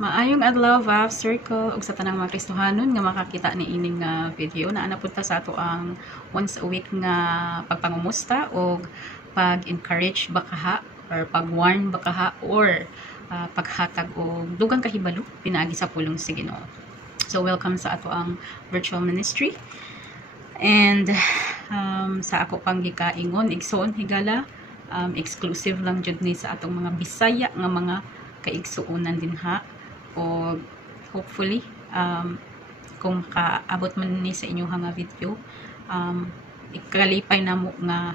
Maayong adlaw Vav Circle ug sa tanang mga Kristohanon nga makakita ni ining video na napunta sa ato ang once a week nga pagpangumusta o pag-encourage bakaha or pag-warn bakaha or paghatag og dugang kahibalo pinaagi sa pulong sa Ginoo. So welcome sa ato ang virtual ministry. And sa ako pang gikaingon igsoon higala exclusive lang jud ni sa atong mga Bisaya nga mga kaigsuonan din ha. O hopefully kung makaabot man ni sa inyo nga video ikalipay na mo nga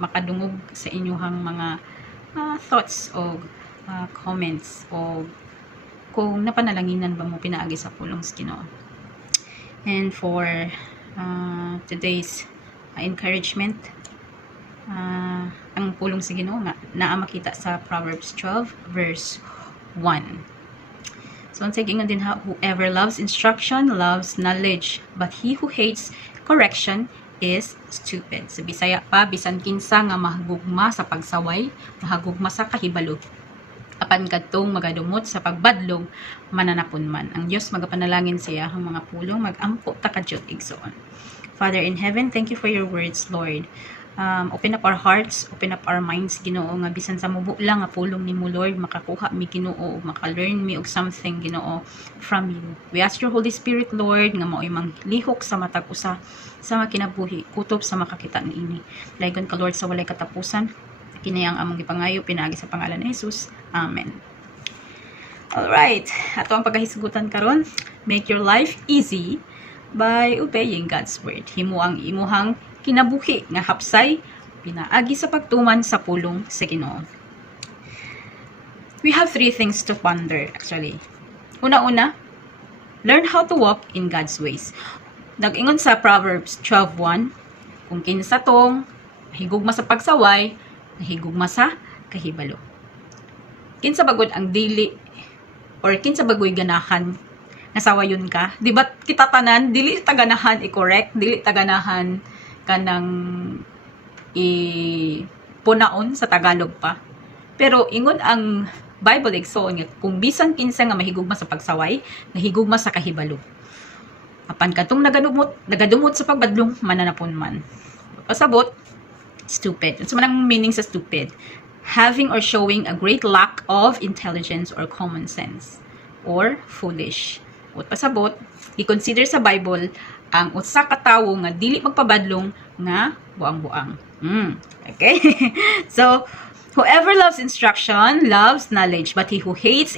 makadungog sa inyong mga thoughts o comments o kung napanalanginan ba mo pinaagi sa pulong sa Ginoo. And for today's encouragement, ang pulong sa Ginoo nga naa makita sa Proverbs 12 verse 1. So, ang ingon din ha, whoever loves instruction loves knowledge, but he who hates correction is stupid. Sa Bisaya pa, bisan kinsa nga mahagugma sa pagsaway, mahagugma sa kahibalo. Apan kadtong magadumot sa pagbadlong, mananapon man. Ang Dios magapanalangin siya ang mga pulong, magampo ta kadyot igsoon. Father in heaven, thank you for your words, Lord. Open up our hearts, open up our minds, Ginoo, nga bisan sa mubo lang nga pulong nimo, Lord, makakuha mi Ginoo, maka-learn mi og something, Ginoo, from you. We ask your Holy Spirit, Lord, nga mao'y manglihok sa matag usa sa makinabuhi, kutob sa makakita niini. Dayon ka, Lord, sa walay katapusan. Kinayang among gipangayo pinaagi sa pangalan ni Jesus. Amen. Alright, ato ang pagkahisgutan karon. Make your life easy by obeying God's word. Himo ang imuhang kinabuhi nga hapsay pinaagi sa pagtuman sa pulong sa Ginoo. We have 3 things to ponder actually. Una-una, learn how to walk in God's ways. Nag-ingon sa Proverbs 12:1, kung kinsa tong higugma sa pagsaway, higugma sa kahibalo. Kinsa bagod ang dili or kinsa bagoy ganahan nasawayon ka? Di ba kita tanan dili ta ganahan i-correct, dili ta ganahan kanang punaon sa Tagalog pa. Pero ingon ang Bible igsoon nga kung bisan kinsa nga mahigugma sa pagsaway, nahigugma sa kahibalo. Apan katong nagadumot sa pagbadlong, mananapon man. Pasabot, stupid. Ano man ang meaning sa stupid? Having or showing a great lack of intelligence or common sense. Or foolish. O pasabot, i-consider sa Bible ang usa ka tawo nga dili magpabadlong nga buang-buang. Okay? So, whoever loves instruction loves knowledge, but he who hates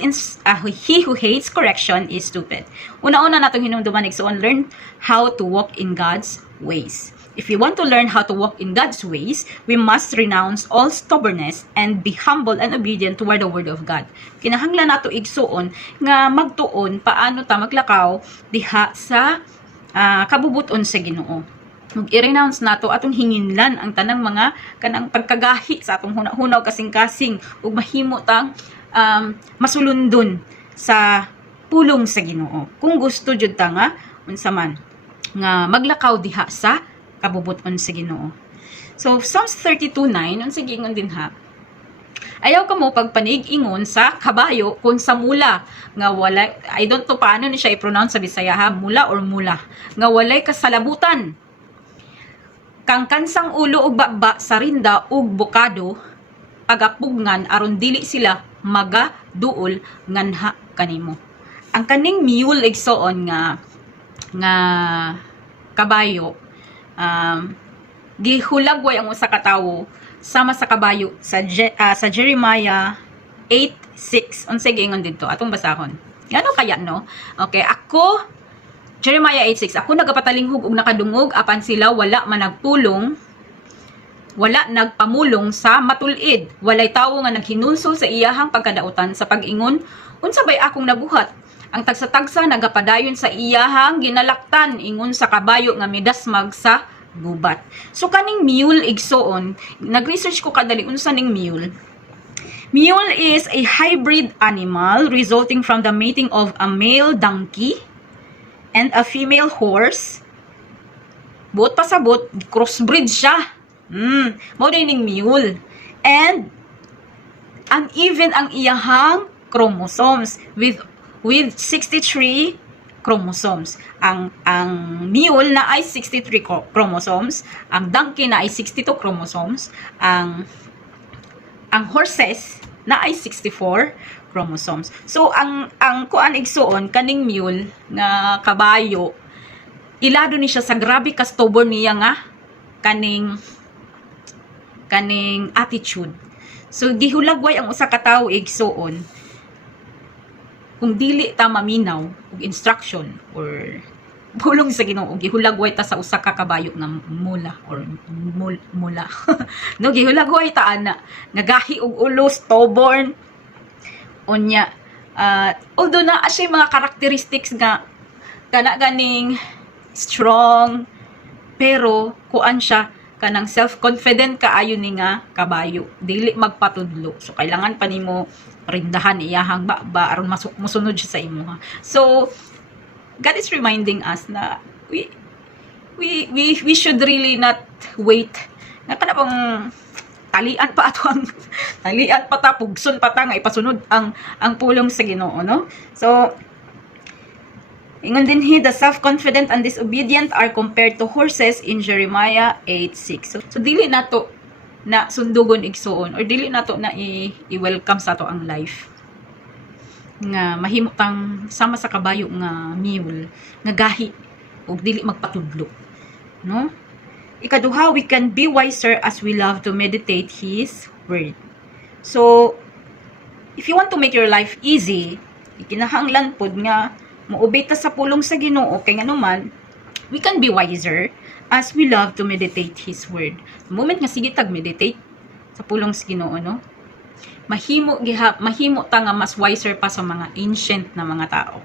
correction is stupid. Una-una natong hinumduman igsoon, learn how to walk in God's ways. If we want to learn how to walk in God's ways, we must renounce all stubbornness and be humble and obedient toward the word of God. Kinahanglan nato igsuon nga magtuon paano ta maglakaw diha sa kabubuton sa Ginoo. Mag-i-renounce nato atong hinginlan ang tanang mga kanang pagkagahi sa atong hunaw kasing-kasing ug mahimo tang masulundon sa pulong sa Ginoo. Kung gusto jud ta nga unsa man nga maglakaw diha sa kabubuton sa Ginoo. So Psalms 32:9 unsa giingon din ha. Ayaw ka mo pagpanig-ingon sa kabayo kung sa mula nga walay, I don't know paano ni siya i-pronounce sa Bisaya ha, mula or mula, nga walay kasalabutan. Kang kansang ulo ug baba sa rinda ug bukado, agapugngan aron dili sila magaduol nganha kanimo. Ang kaning mule igsoon nga kabayo, gihulagway ang usa ka tawo sama sa kabayo sa Jeremiah 8:6. Unsa giingon didto? Atong basahon. Ngano kaya no? Okay, ako Jeremiah 8:6. Ako nagapatalinghog og nakadungog apan sila wala man nagpulong, wala nagpamulong sa matulid. Walay tawo nga naghinulsol sa iyahang pagkadautan sa pag-ingon, unsa bay akong nabuhat? Ang tagsa-tagsa nagapadayon sa iyahang ginalaktan ingon sa kabayo nga midasmag sa gubat. So kaning mule igsoon, nag-research ko kadali unsa ning mule. Mule is a hybrid animal resulting from the mating of a male donkey and a female horse. Buot pasabot, crossbreed siya. Mao din ning mule. And uneven ang iyahang chromosomes with with 63 chromosomes. Ang mule na ay 63 chromosomes, ang donkey na ay 62 chromosomes, ang horses na ay 64 chromosomes. So ang kuan igsuon kaning mule nga kabayo, ilado ni siya sa grabe ka stubborn niya nga kaning attitude. So gihulagway ang usa ka tawo igsuon kung dili ta maminaw og instruction or bulong sa Ginoo, gihulagway ta sa usa ka kabayo nga mula or mula no, gihulagway ta ana nga gahi og ulo, stubborn unya. Although na siya mga characteristics nga kana ganing strong, pero kuan siya kanang self-confident kaayo ni nga kabayo, dili magpatudlo. So kailangan pa nimo rindahan iyahang ba aron musunod siya sa imo ha. So God is reminding us na we should really not wait nga kana pang talian pa ato ang talian pa ta, pugson pa ta nga ipasunod ang pulong sa Ginoo, no? So ingon din the self-confident and disobedient are compared to horses in Jeremiah 8:6. So dili nato na sundugon igsuon or dili nato na i-welcome sa ato ang life nga mahimo tang sama sa kabayo nga mule nga gahi ug dili magpatudlo, no? Ikaduha, we can be wiser as we love to meditate His word. So if you want to make your life easy, ikinahanglan pod nga moobey ta sa pulong sa Ginoo kay nganuman we can be wiser as we love to meditate His word. The moment nga sige tag meditate sa pulong sa Ginoo, no, mahimo ta nga mas wiser pa sa mga ancient na mga tao,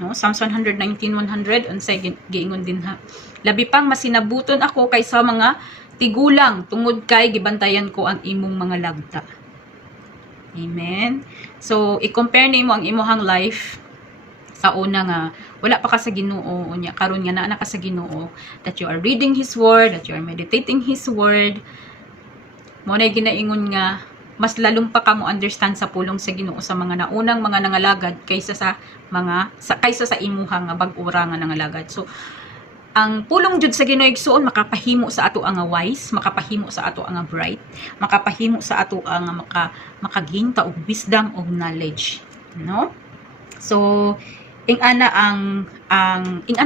no? Psalms 119:100 unsay giingon din ha, labi pang masinabuton ako kaysa mga tigulang tungod kay gibantayan ko ang imong mga lagda. Amen. So i-compare nimo ang imong life sa una nga wala pa ka sa Ginoo unya karon nga naa ka sa Ginoo, that you are reading His word, that you are meditating His word, mo na ginaingon nga mas lalong pa ka mo understand sa pulong sa Ginoo sa mga naunang mga nangalagad kaysa sa imuha nga bag-ora nga nangalagad. So ang pulong jud sa Ginoo igsuon makapahimo sa ato ang wise, makapahimo sa ato ang bright, makapahimo sa ato ang makaginta og wisdom og knowledge, no? So ingana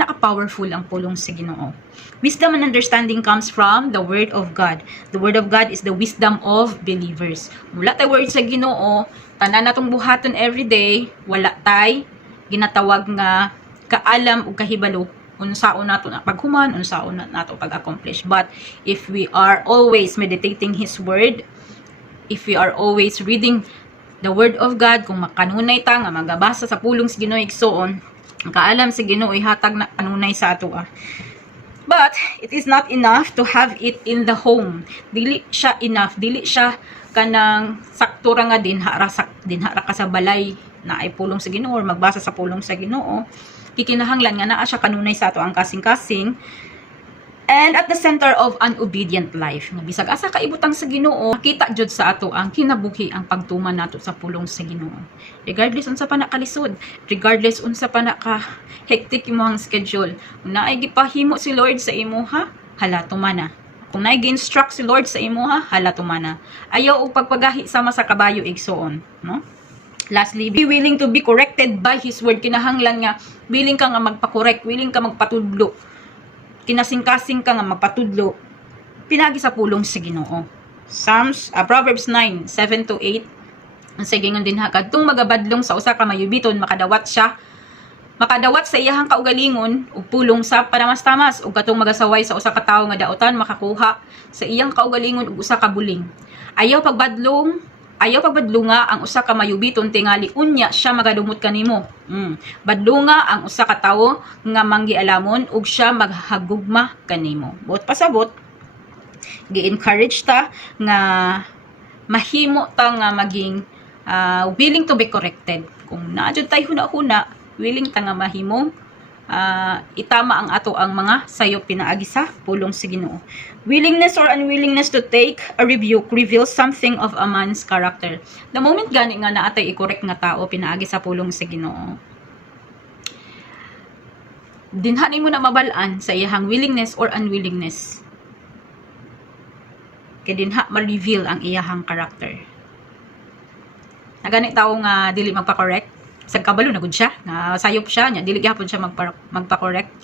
ka powerful ang pulong sa Ginoo. Wisdom and understanding comes from the word of God. The word of God is the wisdom of believers. Mula tay word sa Ginoo, tanan natong buhaton every day, wala tay ginatawag nga kaalam ug kahibalo unsaon nato na paghuman, unsaon nato pag-accomplish. But if we are always meditating His word, if we are always reading the word of God, kung makanunay ta nga magabasa sa pulong sa Ginoo igsuon, kaalam sa Ginoo ihatag na kanunay sa ato But it is not enough to have it in the home. Dili siya enough, dili siya kanang sakto ra nga dinha ka sa balay na ay pulong sa Ginoo or magbasa sa pulong sa Ginoo. Kikinahanglan nga naa siya kanunay sa ato ang kasing-kasing. And at the center of an obedient life. Nga bisag asa kaibutang sa Ginoo, kita jud sa ato ang kinabuhi ang pagtuman nato sa pulong sa Ginoo. Regardless unsa pa na kalisod, regardless unsa pa na ka hectic imong schedule, kung naay gipahimo si Lord sa imo ha, hala tumana. Kung naay gi-instruct si Lord sa imo ha, hala tumana. Ayaw og pagpagahi sama sa kabayo igsuon, no? Lastly, be willing to be corrected by His word. Kinahanglan nga willing ka nga magpa-correct, willing ka magpatudlo, kinasing-kasing ka nga mapatudlo pinagi sa pulong sa Ginoo. Proverbs 9:7-8 ang sigingon din ha, kadtong magabadlong sa usa ka mayubiton makadawat sa iyahang kaugalingon ug pulong sa panamas-tamas ug katong magasaway sa usa ka tawo nga daotan makakuha sa iyang kaugalingon ug usa ka buling. Ayaw pagbadlunga ang usa ka mayubiton tingali unya siya magadumot kanimo. Badlunga ang usa ka tawo nga manggialamon ug siya maghagugma kanimo. Buot pasabot, gi-encourage ta nga mahimo ta nga maging willing to be corrected. Kung naadjud tay huna-huna, willing ta nga mahimong itama ang ato ang mga sayo pinaagi sa pulong sa Ginoo. Willingness or unwillingness to take a rebuke reveals something of a man's character. The moment gani nga naatay i-correct nga tao pinaagi sa pulong sa Ginoo, dinhanin mo na mabalaan sa iyahang willingness or unwillingness. Kaya dinha ma-reveal ang iyahang character. Nagani tao nga dili magpa-correct. Sa kabalo na gud siya, na sayop siya, nya dili gyapon siya magpa-correct.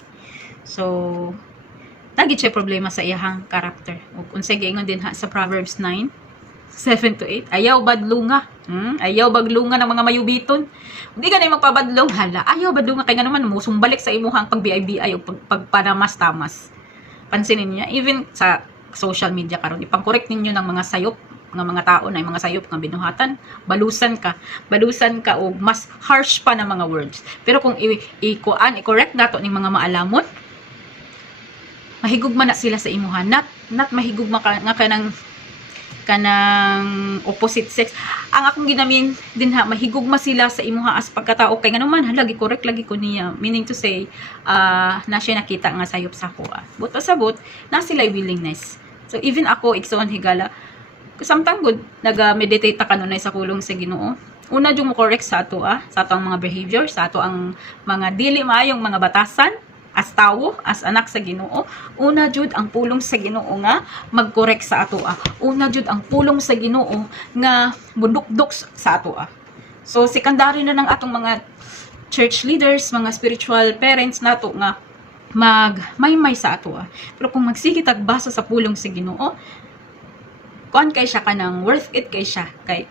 So, nagit siya problema sa iyahang character. Ug unsay giingon din ha sa Proverbs 9:7-8, ayaw badlunga. Ayaw badlunga ng mga mayubiton. Hindi ka na magpabadlong, hala. Ayaw badlunga kay nga naman musumbalik sa imuhang pag-BI-BI o pagpanamas-tamas. Pansinin niya, even sa social media karon, ipang-correct ninyo ng mga sayop ng mga tao na mga sayop nga binuhatan, balusan ka o mas harsh pa na mga words. Pero kung i-correct nato ning mga maalamon, mahigugma na sila sa imuha, not mahigugma nga kanang opposite sex. Ang akong ginamin din ha, mahigugma sila sa imuha as pagkatao kay nga naman halagi correct lagi ko niya, meaning to say na siya nakita nga sayop sa ko. But pasabot na sila willingness. So even ako igsoon higala, samtang good nag-meditate ta kanunay sa kulong sa Ginoo. Una jud mo correct sa ato sa ato ang mga behavior, sa ato ang mga dili maayong mga batasan as tawo, as anak sa Ginoo. Una jud ang pulong sa Ginoo nga mag-correct sa ato. Una jud ang pulong sa Ginoo nga mudukdok sa ato. So secondary na ng atong mga church leaders, mga spiritual parents nato nga magmaymay sa ato. Pero kung magsige tagbasa sa pulong sa Ginoo, kuan kay siya kanang worth it kay siya kay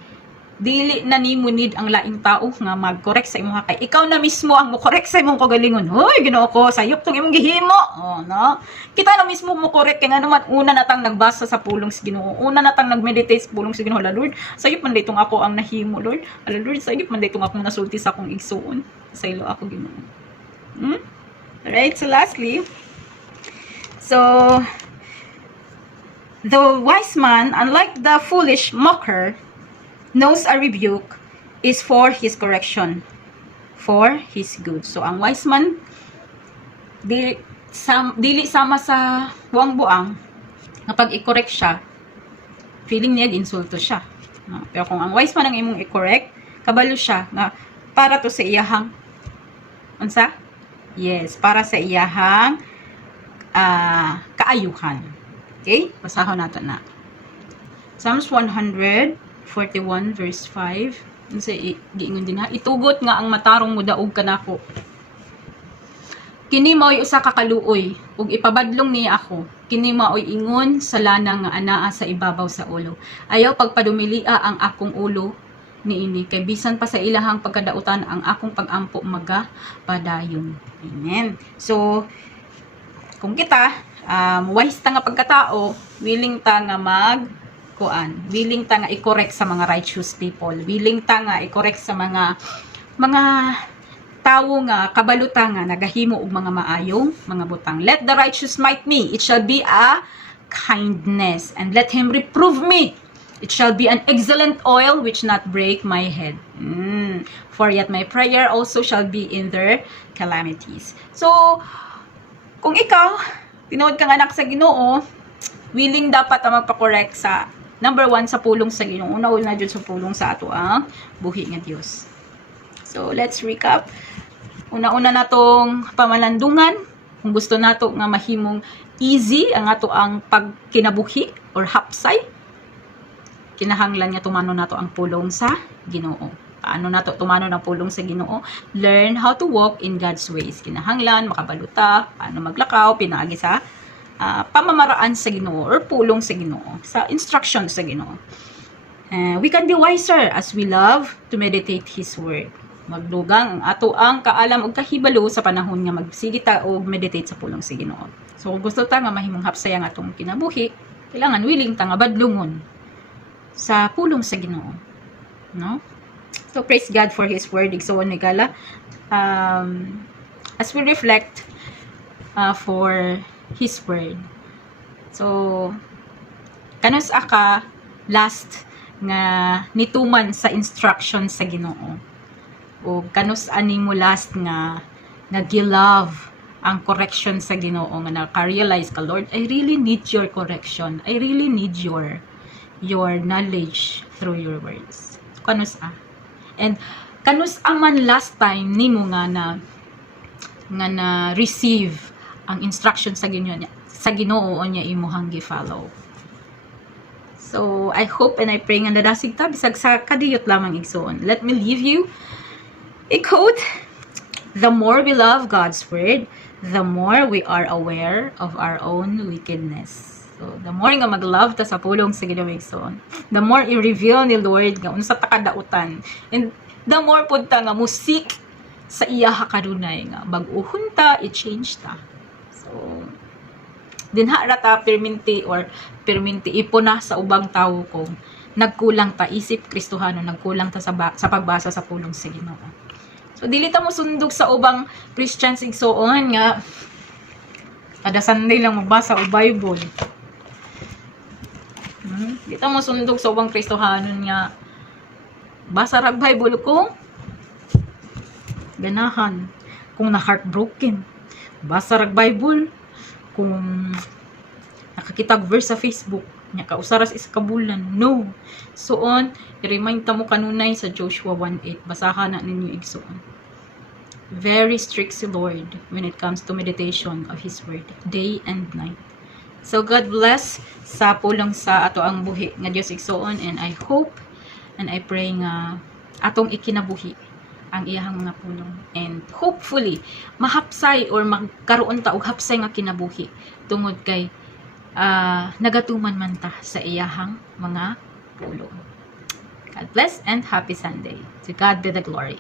dili na nimo need ang laing tao nga mag-correct sa imong kay ikaw na mismo ang mo-correct sa imong kagalingon. Hoy, Ginoo ko, sayop tong imong gihimo. Oh, no? Kita na mismo mo correct kay nga naman una natang nagbasa sa pulong sa Ginoo. Una natang nagmeditate sa pulong sa Ginoo. Lord, sayop man daytong ako ang nahimo, Lord. Lord, sayop man daytong akong nasulti sa akong igsuon. Saylo ako Ginoo. Right? So lastly, the wise man, unlike the foolish mocker, knows a rebuke is for his correction, for his good. So, ang wise man, dili sama sa buang-buang, na pag i-correct siya, feeling niya, insulto siya. No? Pero kung ang wise man ang imong i-correct, kabalo siya, na para to sa iyahang, unsa? Yes, para sa iyahang kaayuhan. Okay? Basahon nato na. Psalms 141 verse 5. Say giingon din ha, itugot nga ang matarong mo daog kanako. Kini mao'y usa ka kaluoy ug ipabadlong niya ako. Kini mao'y ingon sa lanang nga anaa sa ibabaw sa ulo. Ayaw pagpadumilia ang akong ulo niini kay bisan pa sa ilahang pagkadautan ang akong pagampo magapadayon. Amen. So kung kita wise ta nga pagkatao, willing ta nga willing ta nga i-correct sa mga righteous people, willing ta nga i-correct sa mga tao nga kabaluta nga nagahimo og mga maayong mga butang. Let the righteous smite me, it shall be a kindness, and let him reprove me, it shall be an excellent oil which not break my head. For yet my prayer also shall be in their calamities. So kung ikaw tinuod kang anak sa Ginoo, willing dapat ang magpa-correct sa number 1 sa pulong sa Ginoo. Una jud sa pulong sa ato ang buhi nga Dios. So let's recap. Una-una natong pamalandungan, kung gusto nato nga mahimong easy ang ato ang pagkinabuhi or hapsay, kinahanglan nga tumano nato ang pulong sa Ginoo. Paano nato tumano ng pulong sa Ginoo? Learn how to walk in God's ways. Kinahanglan makabaluta, paano maglakaw, pinaagi sa pamamaraan sa Ginoo or pulong sa Ginoo, sa instruction sa Ginoo. We can be wiser as we love to meditate His Word. Magdugang ang ato ang kaalam ug kahibalo sa panahon nga magsige ta og meditate sa pulong sa Ginoo. So kung gusto ta nga mahimong hapsay ang atong kinabuhi, kailangan willing ta nga badlungon sa pulong sa Ginoo. No? So praise God for His Word. Igsoon ni Gala. As we reflect for His Word. So, kanus aka last nga nituman sa instruction sa Ginoo. O kanus ani mo last nga nagilove ang correction sa Ginoo nga naka-realize ka, Lord, I really need your correction. I really need your knowledge through your words. Kanus And kanus man last time nimo nga na nga na receive ang instruction sa Ginoo niya imuhang gi-follow. So I hope and I pray nga nadasig ta bisag sa kadiyot lamang igsoon. Let me leave you a quote. The more we love God's word, the more we are aware of our own wickedness. So, the more nga mag-love ta sa pulong sa Ginoo igsoon, the more i-reveal ni Lord nga unsa ta kadautan, and the more pud ta nga musik sa iya kanunay nga bag-uhon ta, i-change ta. So dinha ra ta perminti ipon na sa ubang tawo kung nagkulang ta isip Kristohano, nagkulang ta sa pagbasa sa pulong sa Ginoo. So dili ta mo sundog sa ubang Christians igsoon nga kada Sunday lang magbasa og Bible. Dili ta mo sundog sa ubang Kristohanon nga basa ra Bible kung ganahan, kung na-heartbroken. Basa rag Bible kung nakakitag verse sa Facebook nya kausaras isa ka bulan. No. Soon, i-remind ta mo kanunay sa Joshua 1:8. Basahan na ninyo igsoon. Very strict si Lord when it comes to meditation of His Word, day and night. So God bless sa pulong sa ato ang buhi nga Dios igsoon, and I hope and I pray nga atong ikinabuhi ang iyahang mga pulong, and hopefully mahapsay or magkaroon ta og hapsay nga kinabuhi tungod kay nagatuman man ta sa iyahang mga pulong. God bless and happy Sunday. To God be the glory.